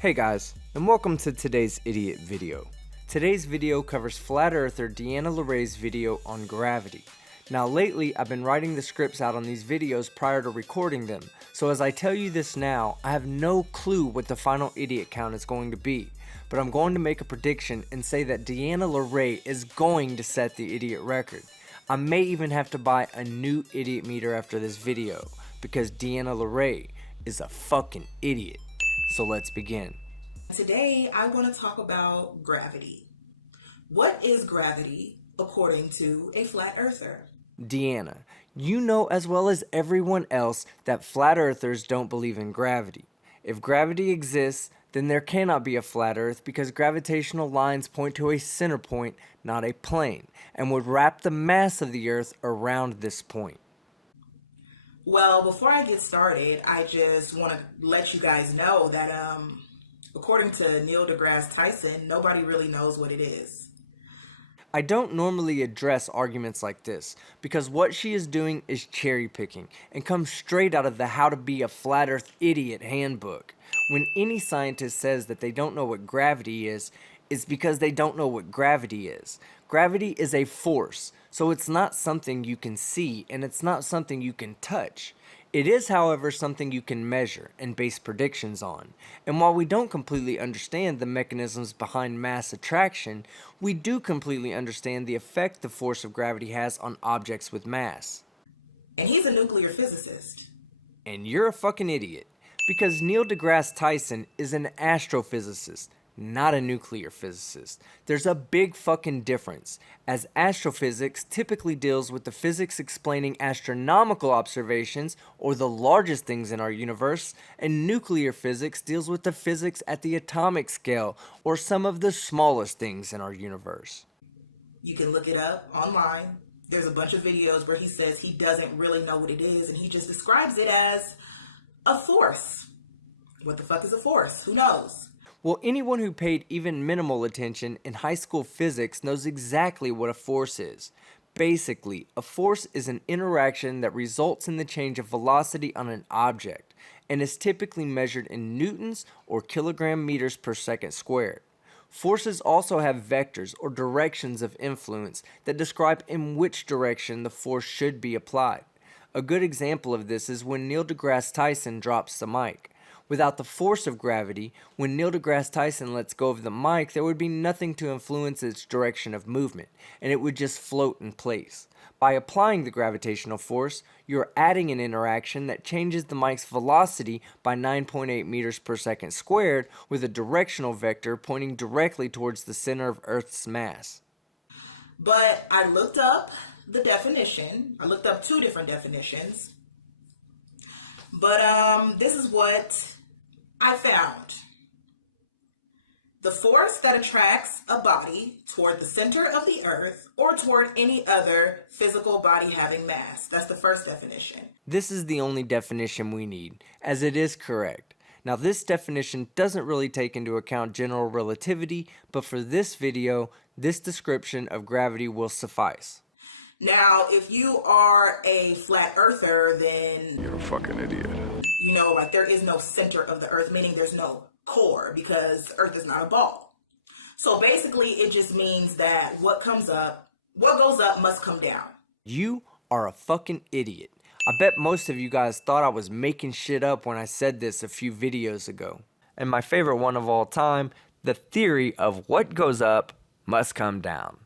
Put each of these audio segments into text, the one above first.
Hey guys, and welcome to today's idiot video. Today's video covers flat earther Deanna LeRae's video on gravity. Now lately, I've been writing the scripts out on these videos prior to recording them, so as I tell you this now, I have no clue what the final idiot count is going to be, but I'm going to make a prediction and say that Deanna LeRae is going to set the idiot record. I may even have to buy a new idiot meter after this video, because Deanna LeRae is a fucking idiot. So let's begin. Today I want to talk about gravity. What is gravity according to a flat earther? Deanna, you know as well as everyone else that flat earthers don't believe in gravity. If gravity exists, then there cannot be a flat earth because gravitational lines point to a center point, not a plane, and would wrap the mass of the earth around this point. Well, before I get started, I just want to let you guys know that according to Neil deGrasse Tyson, nobody really knows what it is. I don't normally address arguments like this because what she is doing is cherry picking and comes straight out of the How to Be a Flat Earth Idiot handbook. When any scientist says that they don't know what gravity is, it's because they don't know what gravity is. Gravity is a force, so it's not something you can see and it's not something you can touch. It is, however, something you can measure and base predictions on. And while we don't completely understand the mechanisms behind mass attraction, we do completely understand the effect the force of gravity has on objects with mass. And he's a nuclear physicist. And you're a fucking idiot. Because Neil deGrasse Tyson is an astrophysicist, not a nuclear physicist. There's a big fucking difference, as astrophysics typically deals with the physics explaining astronomical observations or the largest things in our universe, and nuclear physics deals with the physics at the atomic scale or some of the smallest things in our universe. You can look it up online. There's a bunch of videos where he says he doesn't really know what it is and he just describes it as a force. What the fuck is a force? Who knows? Well, anyone who paid even minimal attention in high school physics knows exactly what a force is. Basically, a force is an interaction that results in the change of velocity on an object, and is typically measured in newtons or kilogram meters per second squared. Forces also have vectors or directions of influence that describe in which direction the force should be applied. A good example of this is when Neil deGrasse Tyson drops the mic. Without the force of gravity, when Neil deGrasse Tyson lets go of the mic, there would be nothing to influence its direction of movement, and it would just float in place. By applying the gravitational force, you're adding an interaction that changes the mic's velocity by 9.8 meters per second squared with a directional vector pointing directly towards the center of Earth's mass. But I looked up the definition. I looked up two different definitions. But this is what I found. The force that attracts a body toward the center of the earth or toward any other physical body having mass. That's the first definition. This is the only definition we need, as it is correct. Now this definition doesn't really take into account general relativity, but for this video, this description of gravity will suffice. Now, if you are a flat earther, then you're a fucking idiot. You know, like there is no center of the earth, meaning there's no core because earth is not a ball. So basically it just means that what goes up must come down. You are a fucking idiot. I bet most of you guys thought I was making shit up when I said this a few videos ago. And my favorite one of all time, the theory of what goes up must come down.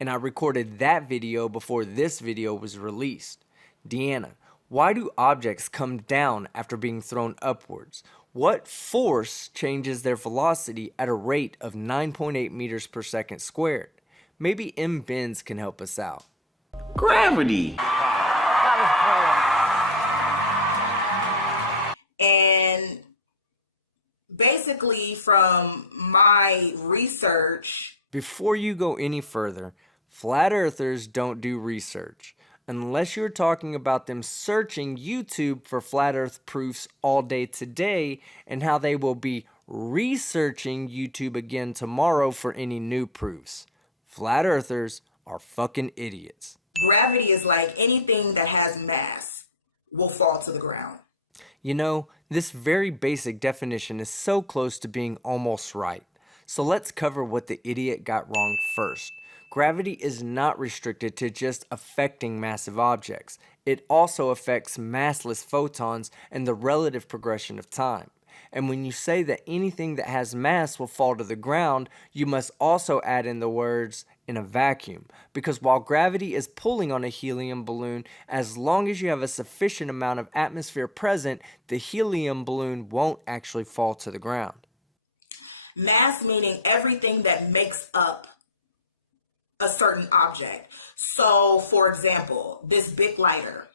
And I recorded that video before this video was released. Deanna, why do objects come down after being thrown upwards? What force changes their velocity at a rate of 9.8 meters per second squared? Maybe M. Benz can help us out. Gravity! And basically from my research... Before you go any further, flat earthers don't do research, unless you're talking about them searching YouTube for flat earth proofs all day today and how they will be researching YouTube again tomorrow for any new proofs. Flat earthers are fucking idiots. Gravity is like anything that has mass will fall to the ground. You know, This very basic definition is so close to being almost right. So let's cover what the idiot got wrong first. Gravity is not restricted to just affecting massive objects. It also affects massless photons and the relative progression of time. And when you say that anything that has mass will fall to the ground, you must also add in the words in a vacuum. Because while gravity is pulling on a helium balloon, as long as you have a sufficient amount of atmosphere present, the helium balloon won't actually fall to the ground. Mass meaning everything that makes up a certain object. So, for example, this big lighter,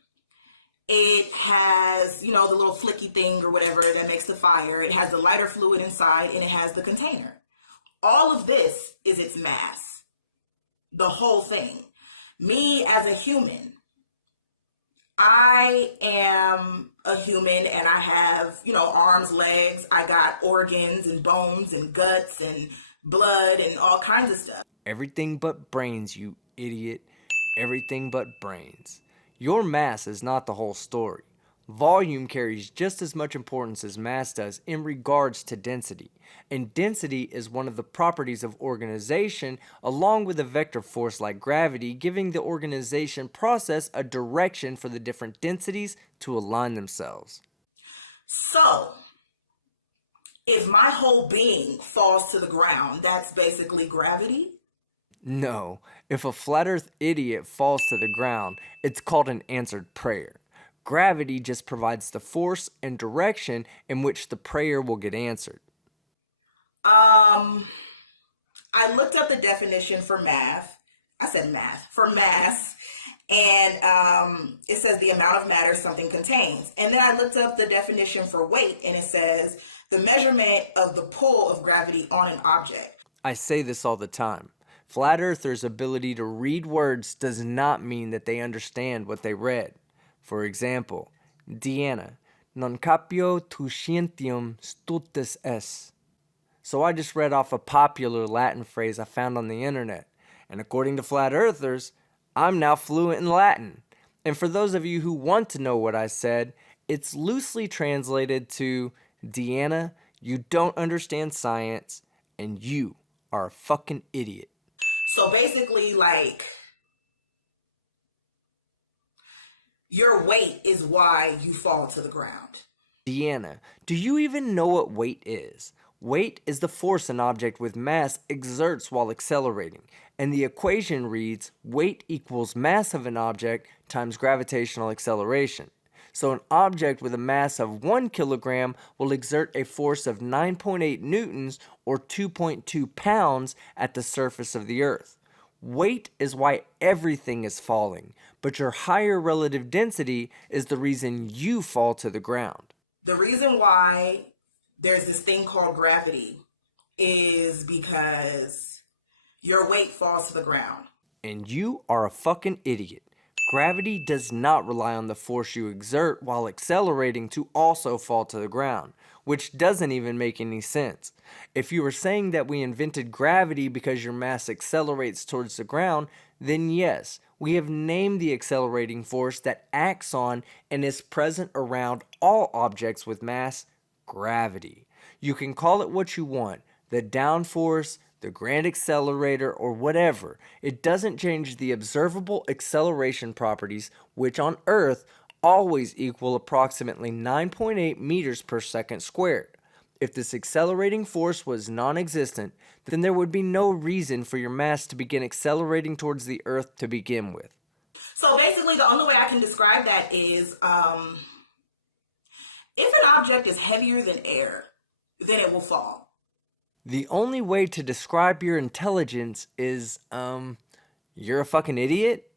it has, the little flicky thing or whatever that makes the fire. It has the lighter fluid inside and it has the container. All of this is its mass. The whole thing. Me as a human, I am a human and I have, arms, legs. I got organs and bones and guts and blood and all kinds of stuff. Everything but brains, you idiot. Everything but brains. Your mass is not the whole story. Volume carries just as much importance as mass does in regards to density. And density is one of the properties of organization, along with a vector force like gravity, giving the organization process a direction for the different densities to align themselves. So, if my whole being falls to the ground, that's basically gravity? No, if a flat earth idiot falls to the ground, it's called an answered prayer. Gravity just provides the force and direction in which the prayer will get answered. I looked up the definition for math. I said math, for mass. And it says the amount of matter something contains. And then I looked up the definition for weight, and it says the measurement of the pull of gravity on an object. I say this all the time. Flat earthers' ability to read words does not mean that they understand what they read. For example, Diana, non capio tu scientium stultus es. So I just read off a popular Latin phrase I found on the internet. And according to flat earthers, I'm now fluent in Latin. And for those of you who want to know what I said, it's loosely translated to, Deanna, you don't understand science, and you are a fucking idiot. So basically, your weight is why you fall to the ground. Deanna, do you even know what weight is? Weight is the force an object with mass exerts while accelerating, and the equation reads weight equals mass of an object times gravitational acceleration. So an object with a mass of 1 kilogram will exert a force of 9.8 newtons or 2.2 pounds at the surface of the Earth. Weight is why everything is falling, but your higher relative density is the reason you fall to the ground. The reason why there's this thing called gravity is because your weight falls to the ground. And you are a fucking idiot. Gravity does not rely on the force you exert while accelerating to also fall to the ground, which doesn't even make any sense. If you were saying that we invented gravity because your mass accelerates towards the ground, then yes, we have named the accelerating force that acts on and is present around all objects with mass gravity. You can call it what you want, the downforce, the grand accelerator, or whatever. It doesn't change the observable acceleration properties, which on Earth always equal approximately 9.8 meters per second squared. If this accelerating force was non-existent, then there would be no reason for your mass to begin accelerating towards the Earth to begin with. So basically, the only way I can describe that is if an object is heavier than air, then it will fall. The only way to describe your intelligence is, you're a fucking idiot?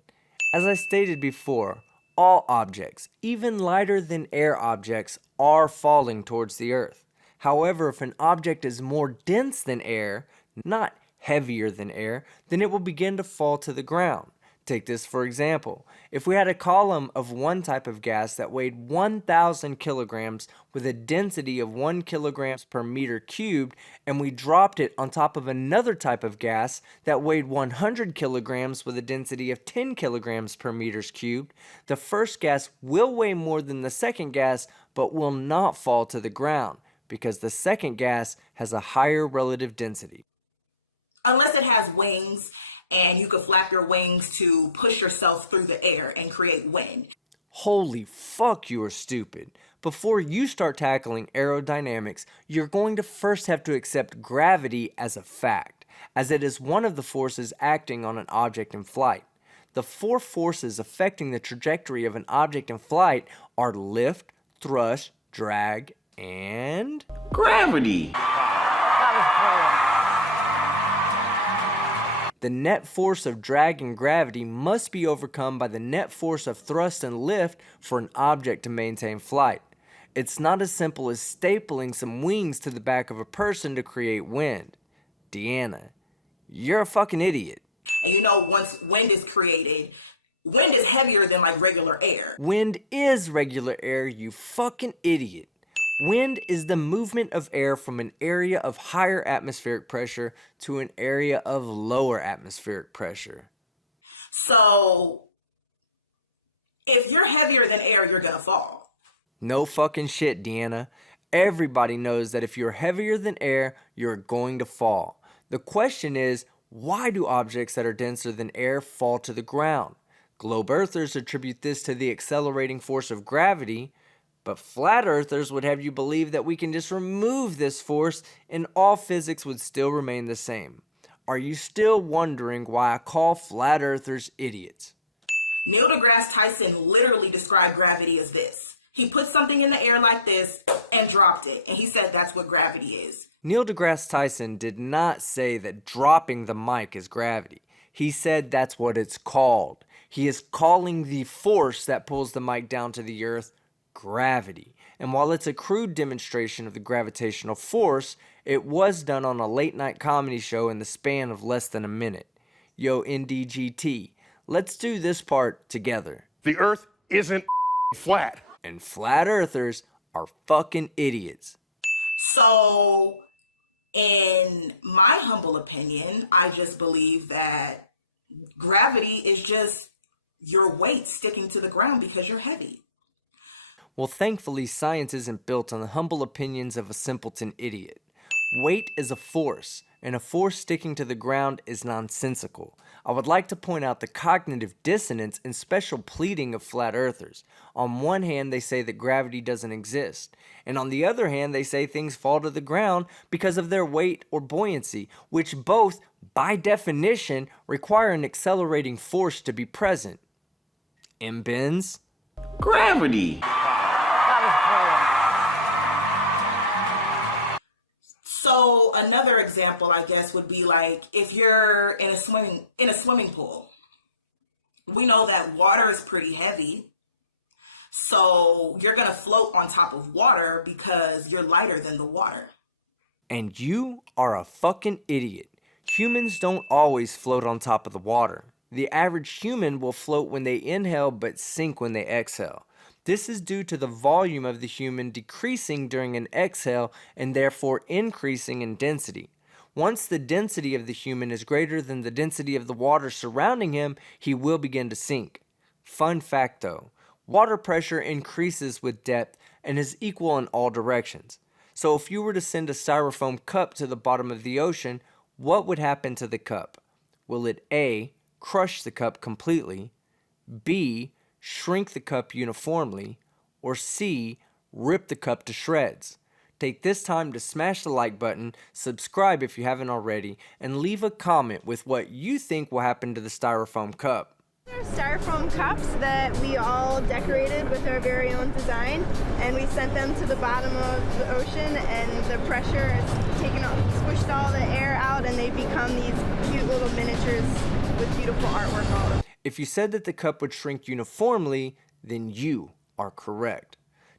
As I stated before, all objects, even lighter than air objects, are falling towards the Earth. However, if an object is more dense than air, not heavier than air, then it will begin to fall to the ground. Take this for example. If we had a column of one type of gas that weighed 1,000 kilograms with a density of 1 kilograms per meter cubed, and we dropped it on top of another type of gas that weighed 100 kilograms with a density of 10 kilograms per meters cubed, the first gas will weigh more than the second gas but will not fall to the ground because the second gas has a higher relative density. Unless it has wings and you could flap your wings to push yourself through the air and create wind. Holy fuck, you are stupid. Before you start tackling aerodynamics, you're going to first have to accept gravity as a fact, as it is one of the forces acting on an object in flight. The four forces affecting the trajectory of an object in flight are lift, thrust, drag, and Gravity. the net force of drag and gravity must be overcome by the net force of thrust and lift for an object to maintain flight. It's not as simple as stapling some wings to the back of a person to create wind. Deanna, you're a fucking idiot. And you know, once wind is created, wind is heavier than like regular air. Wind is regular air, you fucking idiot. Wind is the movement of air from an area of higher atmospheric pressure to an area of lower atmospheric pressure. So, if you're heavier than air, you're gonna fall. No fucking shit, Deanna. Everybody knows that if you're heavier than air, you're going to fall. The question is, why do objects that are denser than air fall to the ground? Globe earthers attribute this to the accelerating force of gravity, but flat earthers would have you believe that we can just remove this force and all physics would still remain the same. Are you still wondering why I call flat earthers idiots? Neil deGrasse Tyson literally described gravity as this. He put something in the air like this and dropped it, and he said that's what gravity is. Neil deGrasse Tyson did not say that dropping the mic is gravity. He said that's what it's called. He is calling the force that pulls the mic down to the earth gravity. And while it's a crude demonstration of the gravitational force, it was done on a late night comedy show in the span of less than a minute. Yo, NDGT, let's do this part together. The earth isn't flat. And flat earthers are fucking idiots. So, in my humble opinion, I just believe that gravity is just your weight sticking to the ground because you're heavy. Well, thankfully, science isn't built on the humble opinions of a simpleton idiot. Weight is a force, and a force sticking to the ground is nonsensical. I would like to point out the cognitive dissonance and special pleading of flat earthers. On one hand, they say that gravity doesn't exist, and on the other hand, they say things fall to the ground because of their weight or buoyancy, which both, by definition, require an accelerating force to be present. M-Benz? Gravity. So another example, I guess, would be like if you're in a swimming pool. We know that water is pretty heavy. So you're going to float on top of water because you're lighter than the water. And you are a fucking idiot. Humans don't always float on top of the water. The average human will float when they inhale but sink when they exhale. This is due to the volume of the human decreasing during an exhale and therefore increasing in density. Once the density of the human is greater than the density of the water surrounding him, he will begin to sink. Fun fact though, water pressure increases with depth and is equal in all directions. So if you were to send a styrofoam cup to the bottom of the ocean, what would happen to the cup? Will it A, crush the cup completely, B, shrink the cup uniformly, or C, rip the cup to shreds? Take this time to smash the like button, subscribe if you haven't already, and leave a comment with what you think will happen to the styrofoam cup. They're styrofoam cups that we all decorated with our very own design, and we sent them to the bottom of the ocean, and the pressure has squished all the air out, and they become these cute little miniatures with beautiful artwork all over. If you said that the cup would shrink uniformly, then you are correct.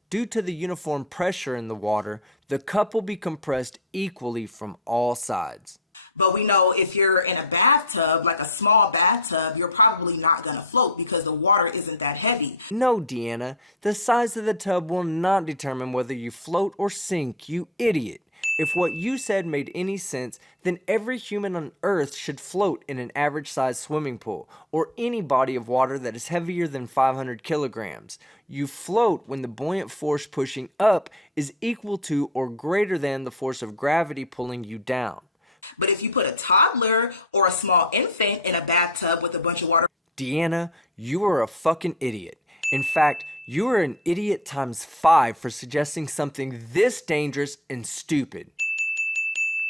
Due to the uniform pressure in the water, the cup will be compressed equally from all sides. But we know if you're in a bathtub, like a small bathtub, you're probably not going to float because the water isn't that heavy. No, Deanna, the size of the tub will not determine whether you float or sink, you idiot. If what you said made any sense, then every human on Earth should float in an average-sized swimming pool, or any body of water that is heavier than 500 kilograms. You float when the buoyant force pushing up is equal to or greater than the force of gravity pulling you down. But if you put a toddler or a small infant in a bathtub with a bunch of water... Deanna, you are a fucking idiot. In fact, you are an idiot times 5 for suggesting something this dangerous and stupid.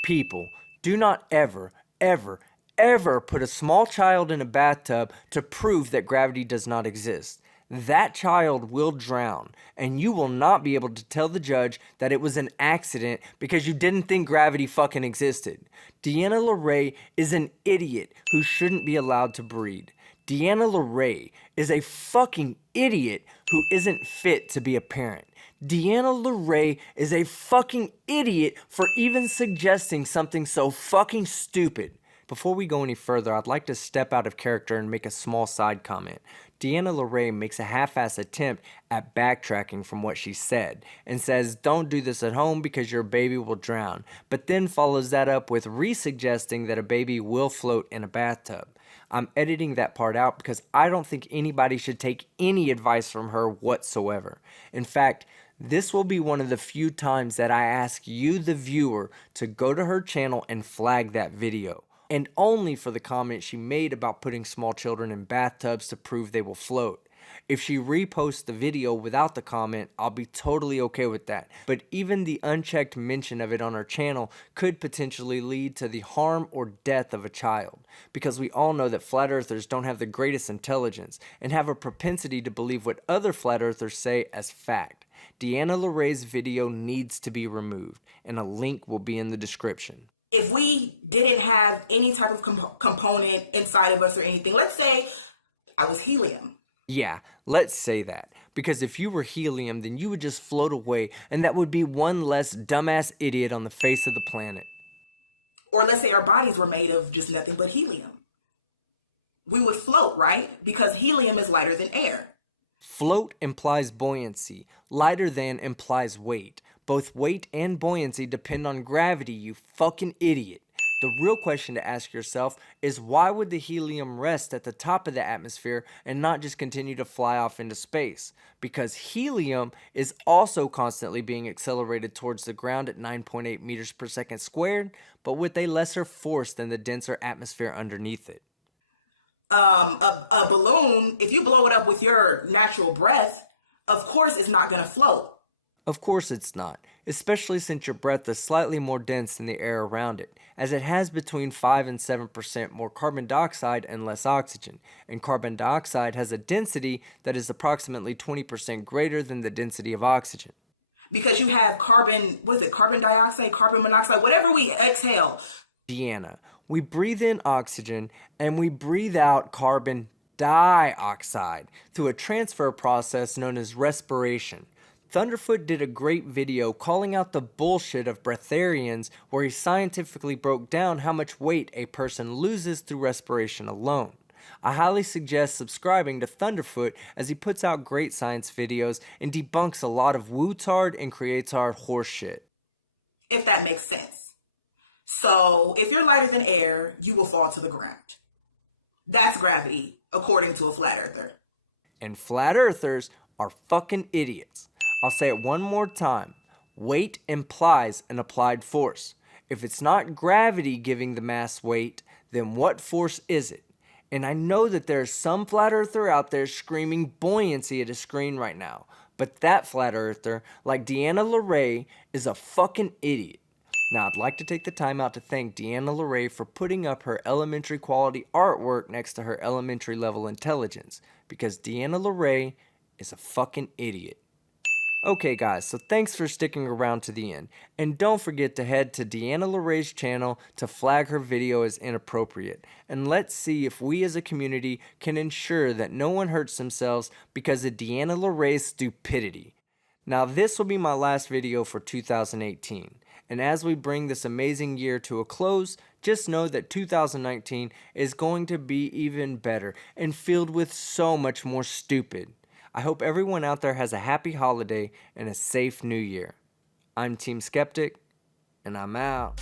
People, do not ever, ever, ever put a small child in a bathtub to prove that gravity does not exist. That child will drown, and you will not be able to tell the judge that it was an accident because you didn't think gravity fucking existed. Deanna LeRae is an idiot who shouldn't be allowed to breed. Deanna LeRae is a fucking idiot who isn't fit to be a parent. Deanna LeRae is a fucking idiot for even suggesting something so fucking stupid. Before we go any further, I'd like to step out of character and make a small side comment. Deanna LeRae makes a half-ass attempt at backtracking from what she said and says, "Don't do this at home because your baby will drown," but then follows that up with re-suggesting that a baby will float in a bathtub. I'm editing that part out because I don't think anybody should take any advice from her whatsoever. In fact, this will be one of the few times that I ask you, the viewer, to go to her channel and flag that video. And only for the comment she made about putting small children in bathtubs to prove they will float. If she reposts the video without the comment, I'll be totally okay with that. But even the unchecked mention of it on her channel could potentially lead to the harm or death of a child. Because we all know that flat earthers don't have the greatest intelligence and have a propensity to believe what other flat earthers say as fact. Deanna LeRae's video needs to be removed, and a link will be in the description. If we didn't have any type of component inside of us or anything, let's say I was helium. Yeah, let's say that. Because if you were helium, then you would just float away, and that would be one less dumbass idiot on the face of the planet. Or let's say our bodies were made of just nothing but helium. We would float, right? Because helium is lighter than air. Float implies buoyancy. Lighter than implies weight. Both weight and buoyancy depend on gravity, you fucking idiot. The real question to ask yourself is, why would the helium rest at the top of the atmosphere and not just continue to fly off into space? Because helium is also constantly being accelerated towards the ground at 9.8 meters per second squared, but with a lesser force than the denser atmosphere underneath it. A balloon, if you blow it up with your natural breath, of course it's not going to float. Of course it's not, especially since your breath is slightly more dense than the air around it, as it has between 5 and 7% more carbon dioxide and less oxygen, and carbon dioxide has a density that is approximately 20% greater than the density of oxygen. Because you have carbon dioxide, carbon monoxide, whatever we exhale. Deanna, we breathe in oxygen and we breathe out carbon dioxide through a transfer process known as respiration. Thunderfoot did a great video calling out the bullshit of breatharians, where he scientifically broke down how much weight a person loses through respiration alone. I highly suggest subscribing to Thunderfoot, as he puts out great science videos and debunks a lot of woo-tard and creatard horseshit. If that makes sense. So, if you're lighter than air, you will fall to the ground. That's gravity, according to a flat earther. And flat earthers are fucking idiots. I'll say it one more time. Weight implies an applied force. If it's not gravity giving the mass weight, then what force is it? And I know that there's some flat earther out there screaming buoyancy at a screen right now, but that flat earther, like Deanna LeRae, is a fucking idiot. Now, I'd like to take the time out to thank Deanna LeRae for putting up her elementary quality artwork next to her elementary level intelligence, because Deanna LeRae is a fucking idiot. Okay guys, so thanks for sticking around to the end, and don't forget to head to Deanna LeRae's channel to flag her video as inappropriate, and let's see if we as a community can ensure that no one hurts themselves because of Deanna LeRae's stupidity. Now this will be my last video for 2018, and as we bring this amazing year to a close, Just know that 2019 is going to be even better and filled with so much more stupid. I hope everyone out there has a happy holiday and a safe new year. I'm Team Skeptic, and I'm out.